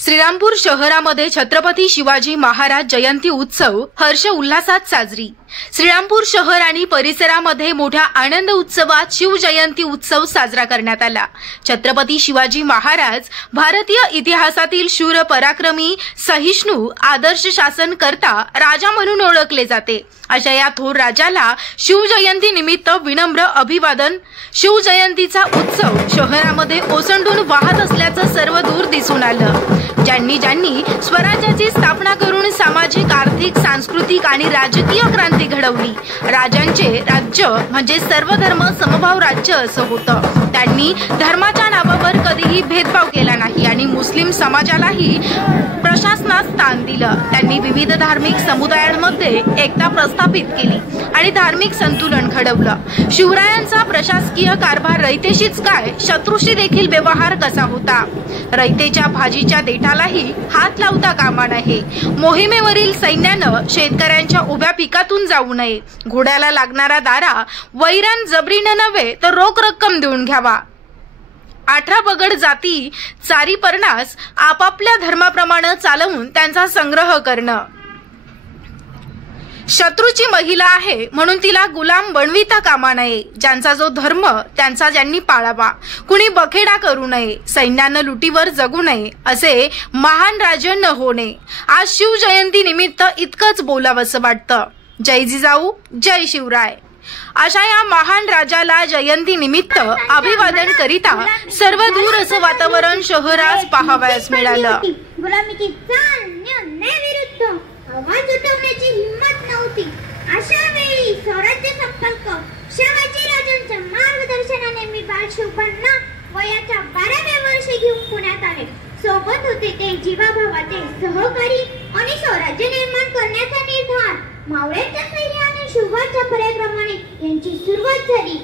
श्रीरामपूर शहरामध्ये छत्रपती शिवाजी महाराज जयंती उत्सव हर्ष उल्हासात साजरी। श्रीरामपूर शहर आणि परिसरामध्ये मोठ्या आनंद उत्सवात शिवजयंती उत्सव साजरा करण्यात आला। छत्रपती शिवाजी महाराज भारतीय इतिहासातील शूर पराक्रमी, सहिष्णू, आदर्श शासनकर्ता राजा म्हणून ओळखले जाते। अशा या थोर राजाला शिवजयंती निमित्त विनम्र अभिवादन। शिवजयंतीचा उत्सव शहरामध्ये ओसंडून वाहत असल्याचं सर्वदूर दिसून आलं। ज्यांनी स्वराज्याची स्थापना करून सामाजिक, आर्थिक, सांस्कृतिक आणि राजकीय क्रांती घडवली। राजांचे राज्य म्हणजे सर्वधर्म समभाव राज्य असं होतं। त्यांनी धर्माच्या नावावर कधीही भेदभाव केला नाही आणि मुस्लिम समाजालाही प्रशासनात स्थान दिलं। त्यांनी विविध धार्मिक समुदायांमध्ये एकता प्रस्थापित केली आणि धार्मिक संतुलन घडवलं। शिवरायांचा प्रशासकीय कारभार रयतेशीच काय, शत्रूशी देखील व्यवहार कसा होता। रयतेच्या भाजीच्या देठालाही हात लावता कामा नये। मोहिमेवरील सैन्यानं शेतकऱ्यांच्या उभ्या पिकातून जाऊ नये। घोड्याला लागणारा दारा वैरण जबरीनं नव्हे तर रोख रक्कम देऊन घ्यावा। 18 बगड जाती चारी परणास आपापल्या धर्माप्रमाणे चालवून त्यांचा संग्रह करणं। शत्रूची महिला आहे म्हणून तिला गुलाम बनविता कामा नये। ज्यांचा जो धर्म त्यांचा ज्यांनी पाळावा। कुणी बखेडा करू नये, सैन्यानं लुटीवर जगू नये, असे महान राजे न होणे। आज शिवजयंती निमित्त इतकंच बोलावंसं वाटतं। जय जिजाऊ, जय शिवराय। अशा या महान राजाला जयंती निमित्त अभिवादन करिता सर्व दूर असं वातावरण शहरात पाहावयास मिळालं। गुलामीची विरुद्ध आवाज उठवण्याची हिंमत नव्हती। अशा वेळी स्वराज्य संपर्क शिवाजी राजांच्या मार्गदर्शनाने मी बाळ शिवपण्णा वयाच्या 12व्या वर्षी घेऊन पुण्यात आले। सोबत होते ते जीवाभावाचे सहकारी आणि स्वराज्य निर्माण करण्याचा निर्धार। मावळ्यांच्या सैन्याने शिवाच्या पराक्रमाने यांची सुरुवात झाली।